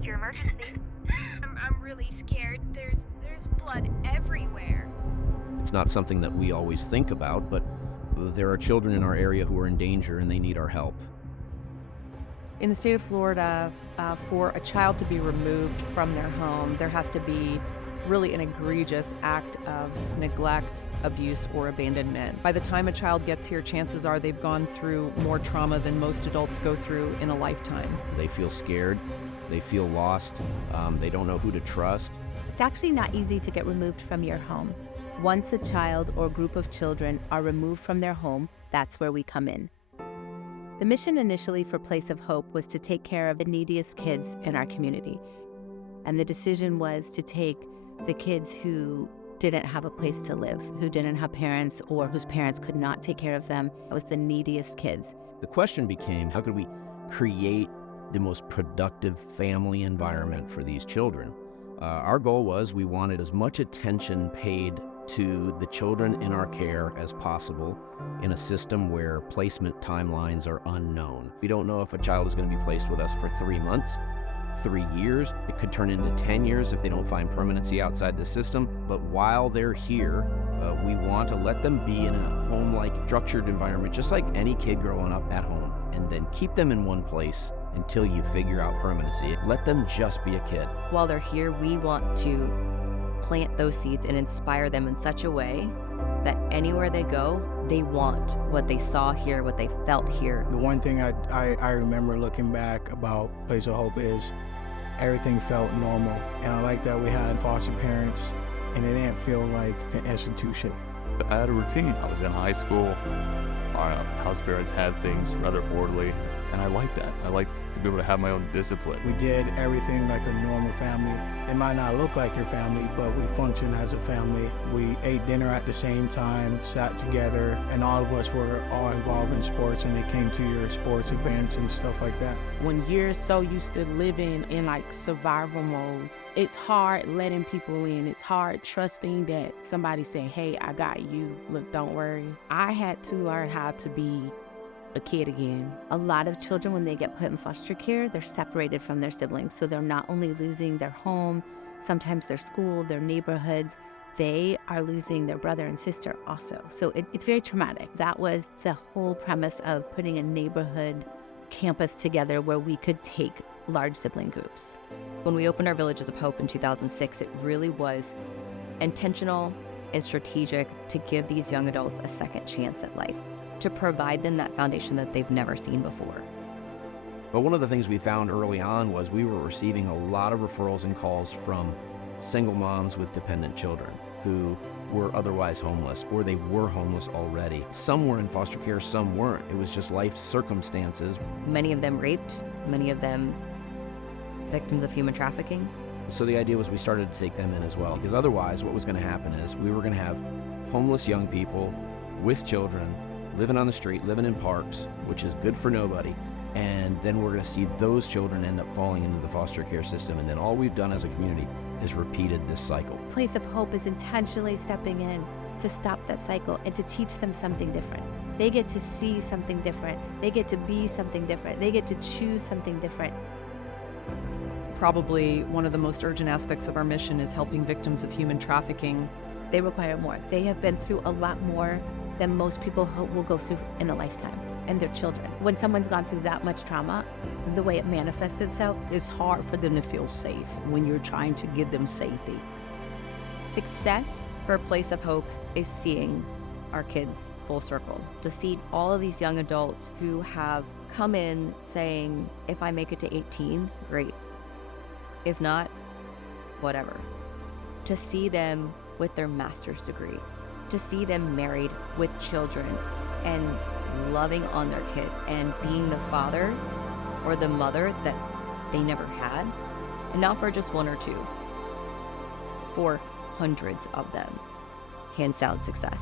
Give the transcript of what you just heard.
What's your emergency? I'm really scared. There's blood everywhere. It's not something that we always think about, but there are children in our area who are in danger and they need our help. In the state of Florida, for a child to be removed from their home, there has to be really an egregious act of neglect, abuse, or abandonment. By the time a child gets here, chances are they've gone through more trauma than most adults go through in a lifetime. They feel scared, they feel lost, they don't know who to trust. It's actually not easy to get removed from your home. Once a child or group of children are removed from their home, that's where we come in. The mission initially for Place of Hope was to take care of the neediest kids in our community. And the decision was to take the kids who didn't have a place to live, who didn't have parents or whose parents could not take care of them. It was the neediest kids. The question became, how could we create the most productive family environment for these children? Our goal was we wanted as much attention paid to the children in our care as possible in a system where placement timelines are unknown. We don't know if a child is going to be placed with us for 3 months, 3 years. It could turn into 10 years if they don't find permanency outside the system. But while they're here, we want to let them be in a home-like structured environment, just like any kid growing up at home, and then keep them in one place until you figure out permanency. Let them just be a kid. While they're here, we want to plant those seeds and inspire them in such a way that anywhere they go, they want what they saw here, what they felt here. The one thing I remember looking back about Place of Hope is everything felt normal. And I like that we had foster parents and it didn't feel like an institution. I had a routine. I was in high school. Our house parents had things rather orderly, and I liked that. I liked to be able to have my own discipline. We did everything like a normal family. It might not look like your family, but we functioned as a family. We ate dinner at the same time, sat together, and all of us were all involved in sports, and they came to your sports events and stuff like that. When you're so used to living in like survival mode, it's hard letting people in. It's hard trusting that somebody say, hey, I got you. Look, don't worry. I had to learn how to be a kid again. A lot of children, when they get put in foster care, they're separated from their siblings. So they're not only losing their home, sometimes their school, their neighborhoods, they are losing their brother and sister also. So it's very traumatic. That was the whole premise of putting a neighborhood campus together where we could take large sibling groups. When we opened our Villages of Hope in 2006, it really was intentional and strategic to give these young adults a second chance at life, to provide them that foundation that they've never seen before. But one of the things we found early on was we were receiving a lot of referrals and calls from single moms with dependent children who were otherwise homeless, or they were homeless already. Some were in foster care, some weren't. It was just life circumstances. Many of them raped, many of them victims of human trafficking. So the idea was we started to take them in as well, because otherwise what was going to happen is we were going to have homeless young people with children living on the street, living in parks, which is good for nobody. And then we're going to see those children end up falling into the foster care system. And then all we've done as a community is repeated this cycle. Place of Hope is intentionally stepping in to stop that cycle and to teach them something different. They get to see something different. They get to be something different. They get to choose something different. Probably one of the most urgent aspects of our mission is helping victims of human trafficking. They require more. They have been through a lot more than most people will go through in a lifetime, and their children. When someone's gone through that much trauma, the way it manifests itself, It's hard for them to feel safe when you're trying to give them safety. Success for a Place of Hope is seeing our kids full circle, to see all of these young adults who have come in saying, if I make it to 18, great. If not, whatever. To see them with their master's degree, to see them married with children and loving on their kids and being the father or the mother that they never had, and not for just one or two, for hundreds of them, hands down success.